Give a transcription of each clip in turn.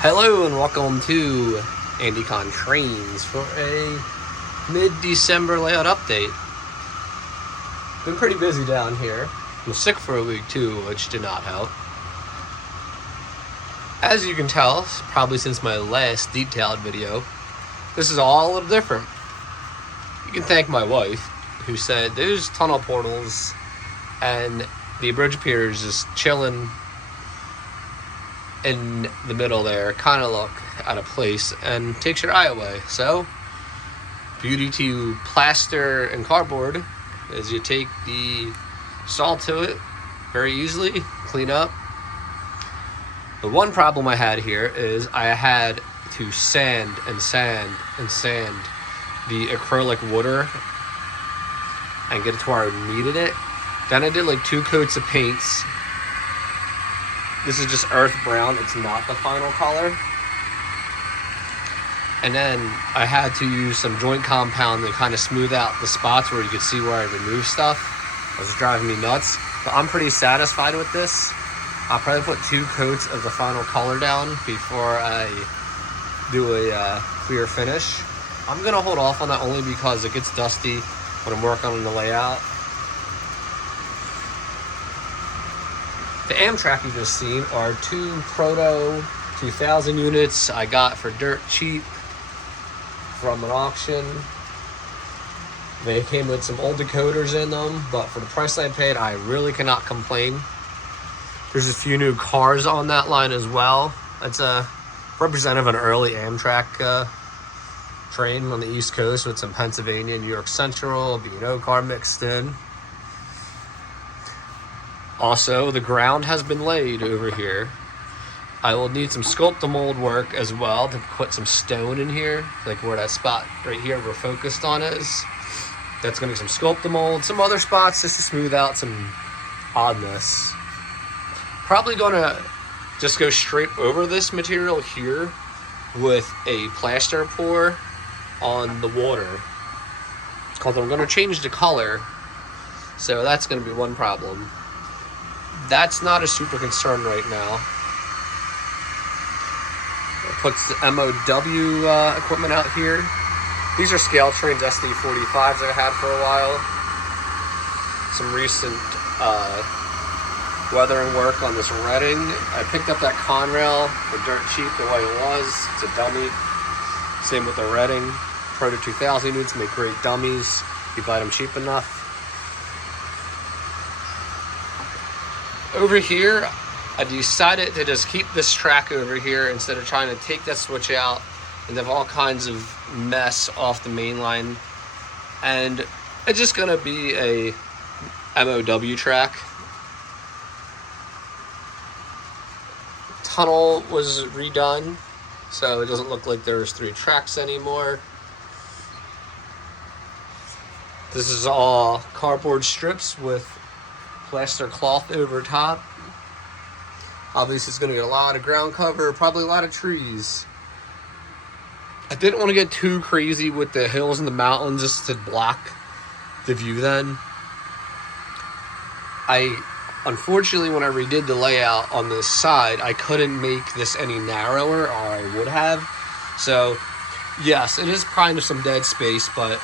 Hello and welcome to HoScaleTrains for a mid-December layout update. Been pretty busy down here. I was sick for a week too, which did not help. As you can tell, probably since my last detailed video, this is all a little different. You can thank my wife, who said those tunnel portals and the bridge piers just chilling in the middle there kind of look out of place and takes your eye away. So, beauty to plaster and cardboard is you take the salt to it very easily, clean up. The one problem I had here is I had to sand the acrylic water and get it to where I needed it. Then I did like 2 coats of paints. This is just earth brown, it's not the final color. And then I had to use some joint compound to kind of smooth out the spots where you could see where I removed stuff. It was driving me nuts, but I'm pretty satisfied with this. I'll probably put 2 coats of the final color down before I do a clear finish. I'm gonna hold off on that only because it gets dusty when I'm working on the layout. The Amtrak you just seen are 2 Proto 2000 units I got for dirt cheap from an auction. They came with some old decoders in them, but for the price I paid, I really cannot complain. There's a few new cars on that line as well. It's a representative of an early Amtrak train on the East Coast with some Pennsylvania and New York Central, a B&O car mixed in. Also, the ground has been laid over here. I will need some sculpt-to-mold work as well to put some stone in here, like where that spot right here we're focused on is. That's going to be some sculpt-to-mold, some other spots just to smooth out some oddness. Probably going to just go straight over this material here with a plaster pour on the water. Because I'm going to change the color, so that's going to be one problem. That's not a super concern right now. It puts the MOW equipment out here. These are HoScaleTrains SD45s I had for a while. Some recent weathering work on this Reading. I picked up that Conrail for dirt cheap the way it was. It's a dummy. Same with the Reading. Proto 2000 units make great dummies. You buy them cheap enough. Over here, I decided to just keep this track over here instead of trying to take that switch out and have all kinds of mess off the main line. And it's just gonna be a MOW track. Tunnel was redone, so it doesn't look like there's 3 tracks anymore. This is all cardboard strips with plaster cloth over top. Obviously it's going to get a lot of ground cover, probably a lot of trees. I didn't want to get too crazy with the hills and the mountains just to block the view then. Unfortunately, when I redid the layout on this side, I couldn't make this any narrower, or I would have. So, yes, it is kind of some dead space, but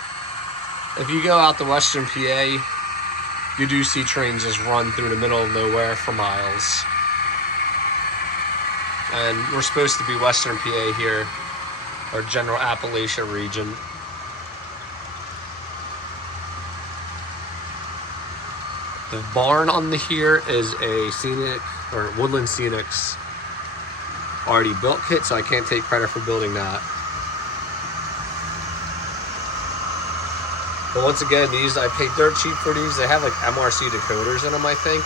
if you go out to Western PA, you do see trains just run through the middle of nowhere for miles. And we're supposed to be Western PA here, or General Appalachia region. The barn on here is a scenic, or Woodland Scenics already built kit, so I can't take credit for building that. But once again, these, I paid dirt cheap for these. They have like MRC decoders in them, I think.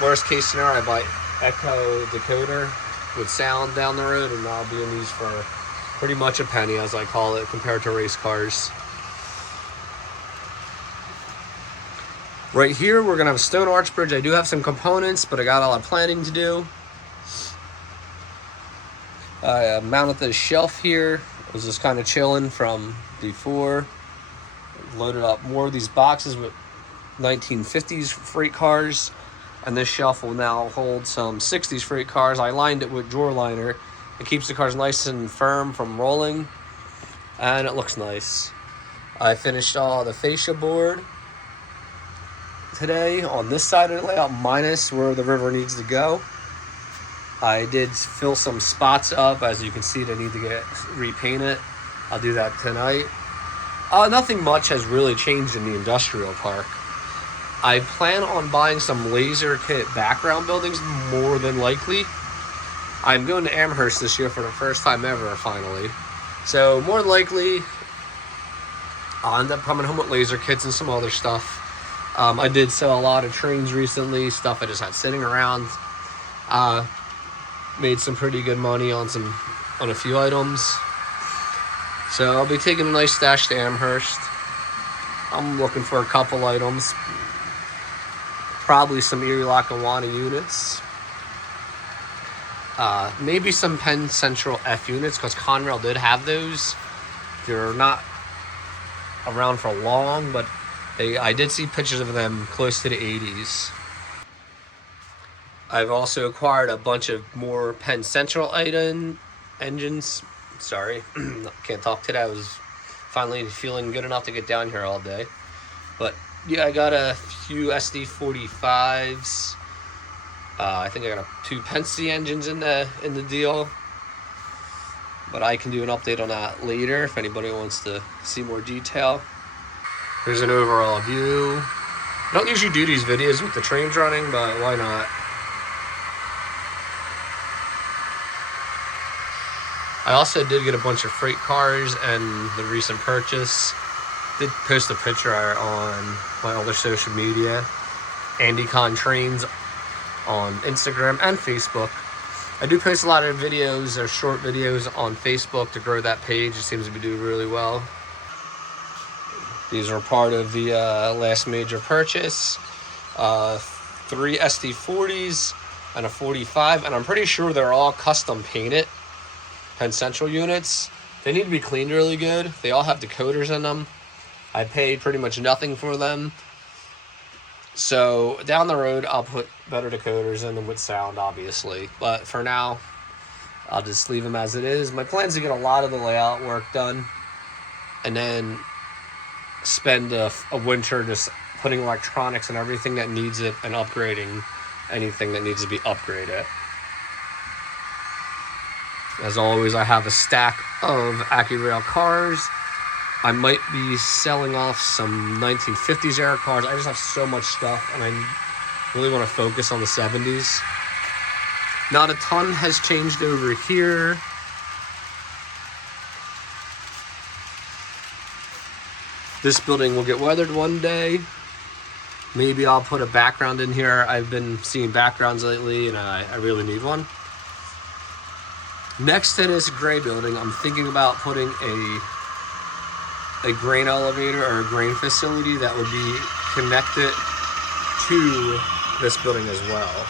Worst case scenario, I buy Echo decoder with sound down the road, and I'll be in these for pretty much a penny, as I call it, compared to race cars. Right here, we're gonna have a stone arch bridge. I do have some components, but I got a lot of planning to do. I mounted this shelf here. I was just kind of chilling from before. Loaded up more of these boxes with 1950s freight cars, and this shelf will now hold some 60s freight cars. I lined it with drawer liner It keeps the cars nice and firm from rolling, and it looks nice. I finished all the fascia board today on this side of the layout, minus where the river needs to go. I did fill some spots up. As you can see, they need to get repainted. I'll do that tonight. Nothing much has really changed in the industrial park. I plan on buying some laser kit background buildings, more than likely. I'm going to Amherst this year for the first time ever, finally. So more than likely, I'll end up coming home with laser kits and some other stuff. I did sell a lot of trains recently, stuff I just had sitting around. Made some pretty good money on a few items. So I'll be taking a nice stash to Amherst. I'm looking for a couple items. Probably some Erie Lackawanna units. Maybe some Penn Central F units, because Conrail did have those. They're not around for long, but I did see pictures of them close to the 80s. I've also acquired a bunch of more Penn Central engines. Sorry, can't talk today. I was finally feeling good enough to get down here all day. But yeah, I got a few SD45s. I think I got 2 Penske engines in the deal, but I can do an update on that later if anybody wants to see more detail. Here's an overall view. I don't usually do these videos with the trains running, but why not? I also did get a bunch of freight cars and the recent purchase. Did post a picture on my other social media, HoScaleTrains, on Instagram and Facebook. I do post a lot of videos or short videos on Facebook to grow that page. It seems to be doing really well. These are part of the last major purchase. 3 SD40s and a 45, and I'm pretty sure they're all custom painted Penn Central units. They need to be cleaned really good. They all have decoders in them. I paid pretty much nothing for them. So down the road, I'll put better decoders in them with sound, obviously. But for now, I'll just leave them as it is. My plan is to get a lot of the layout work done, and then spend a winter just putting electronics and everything that needs it, and upgrading anything that needs to be upgraded. As always, I have a stack of AccuRail cars. I might be selling off some 1950s era cars. I just have so much stuff, and I really want to focus on the 70s. Not a ton has changed over here. This building will get weathered one day. Maybe I'll put a background in here. I've been seeing backgrounds lately, and I really need one. Next to this gray building, I'm thinking about putting a grain elevator or a grain facility that would be connected to this building as well.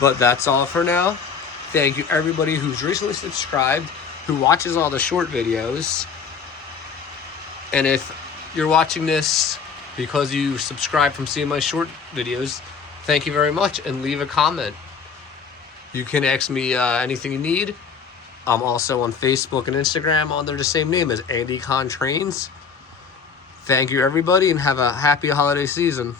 But that's all for now. Thank you everybody who's recently subscribed, who watches all the short videos. And if you're watching this because you subscribe from seeing my short videos, thank you very much, and leave a comment. You can ask me anything you need. I'm also on Facebook and Instagram under the same name as HoScaleTrains. Thank you everybody, and have a happy holiday season.